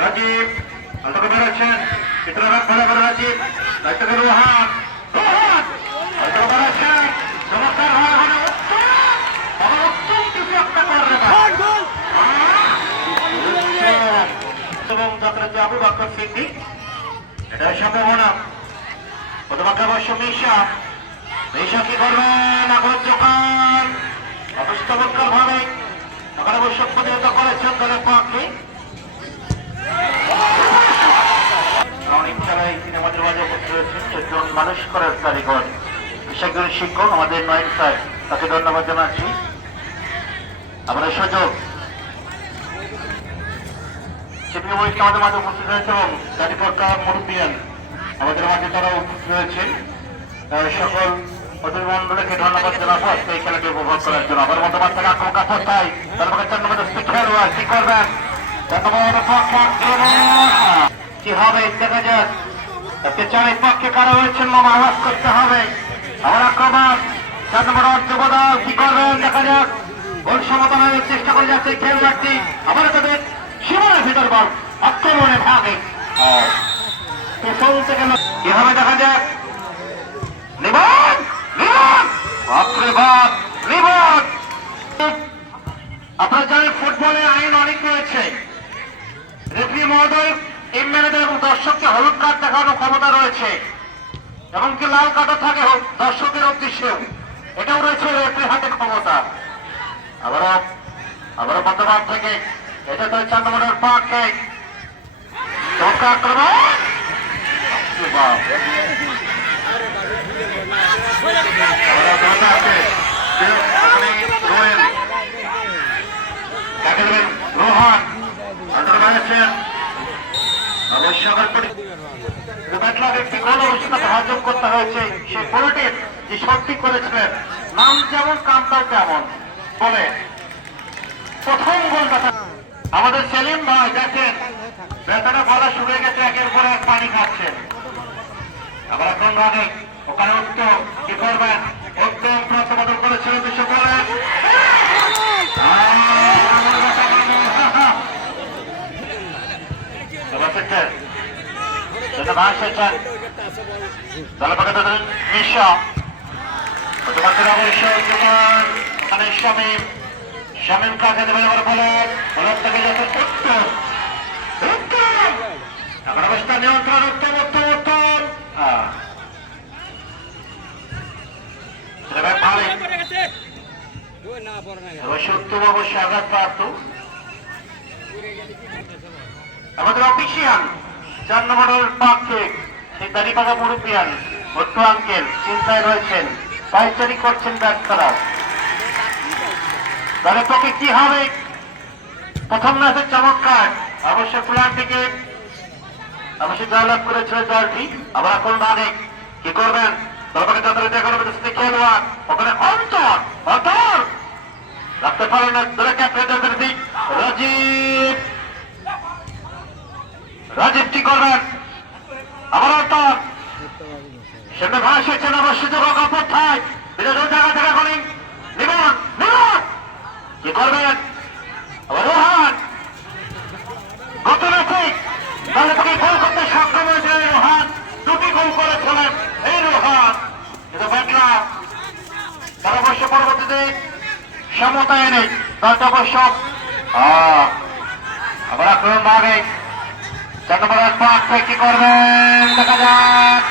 রাজীব আলটাকে বেরোচ্ছেন চিত্রনাথ ভালো করে রাজীব দায়িত্বকে রোহান। রোহান আলটাকে বেরোচ্ছেন চমৎকার করে উত্তম আবার উত্তম কিছু একটা করবে এবং যাত্রাতে আবু বাক্কর সিদ্দিক। এটাই সম্ভাবনা প্রথমাকে মিশা। মিশা কি করবেন আগর জোকান অবস্থবৎকার ভাবে এখন অবশ্য প্রতিহত করেছেন দলের পক্ষে অনেক খেলায় তিনি আমাদের মাঝে উপস্থিত রয়েছেন একজন মানুষ আমাদের নয়ন স্যার। ধন্যবাদ জানাচ্ছি। আমরা সুযোগ। আমাদের মাঝে উপস্থিত রয়েছে এবং সকল অতিমন্ডলীকে ধন্যবাদ জানাব আজকে এই খেলাটি উপভোগ করার জন্য। আমার মতামত থেকে আক্রমণ কাছে চাই তার চার নম্বর কি করবেন? কি হবে, দেখা যাক। চারের পক্ষে কারা হয়েছেন মামা আওয়াজ করতে হবে। আমার অর্থবদল কি করবেন, দেখা যাক। গোল সমতনের চেষ্টা করে যাচ্ছে খেলোয়াড়টি। আবার তাদের সীমানার ভিতর বল। আক্রমণে ভাগে না- কীভাবে দেখা যাক। নিবন নিবন বাপরে বাপ নিবন আপনারা জানেন ফুটবলে আইন অনেক রয়েছে। রেফারি মহোদয় এমএলএদের এবং দর্শককে হলুদ কার্ড দেখানোর ক্ষমতা রয়েছে। এমনকি লাল কার্ডও থাকে দর্শকের উদ্দেশ্যেও? এটাও রয়েছে রেফারি হাতে ক্ষমতা। আবারও আবারও মধ্যমাঠ থেকে এটা তো চার নম্বরের পাকে আক্রমণ বাপ। আবারও দলটা আছে। আপনি রোয়েল। কাকে দেবেন? রোহান আন্দোলন বাড়াচ্ছেন অবশ্য আবার পরি- হজম করতে হয়েছে, সেই গোলটির যে শক্তি করেছিলেন, নাম যেমন, কামটা তেমন। বলে প্রথম গোলটা আমাদের সেলিম ভাই, দেখেন বেতনে গলা শুকিয়ে গেছে, একের পর এক পানি খাচ্ছে আবার এখন ভাবে ওখানে উত্তম কি করবেন উত্তম প্রত্যাবর্তন করেছিল বিশ্ব করে তোমাদের অবশ্যই তোমার এখানে শামীম শামীম কাকে দেবে এবার বলে। বলার থেকে যাচ্ছে উত্তম উত্তম এখন অবস্থা নিয়ন্ত্রণ উত্তম উত্তম উত্তম অবশ্যই আঘাত প্রাপ্ত আমাদের অফিসিয়াল। চার নম্বরের পক্ষে সেই দাড়িপাকা মুরব্বিয়ান ভট্টু আঙ্কেল চিন্তায় রয়েছেন পাইচারি করছেন দলের পক্ষে কি হবে? প্রথম ম্যাচের চমৎকার। অবশ্য প্লান থেকে অবশ্যই জয়লাভ করেছিল দলটি। আবার এখন বাদে কি করবেন? দলপক্ষে তাদের দেখানো খেলোয়াড়, ওখানে অন্তর অন্তর। রাখতে পারেন না দলে ক্যাপ্টেনের দিক রাজীব। রাজীব করবেন। আবার অন্তর সেটা ভাই এসেছেন আবার সুযোগ অপেক্ষায়। বিরোধী জায়গা থেকে করেন নিবন নিবন। কি করবেন? আবার রোহান। গত ম্যাচে দলে থেকে গোল করতে সক্ষম হয়েছে এই রোহান। দুটি গোল করেছিলেন এই রোহান। কিন্তু ব্যাটলা তার অবশ্য পরবর্তীতে সমতা এনে দলটা অবশ্য আবার আক্রমণ ভাগে চার নম্বর আটপাশে কি করবেন দেখা যাক।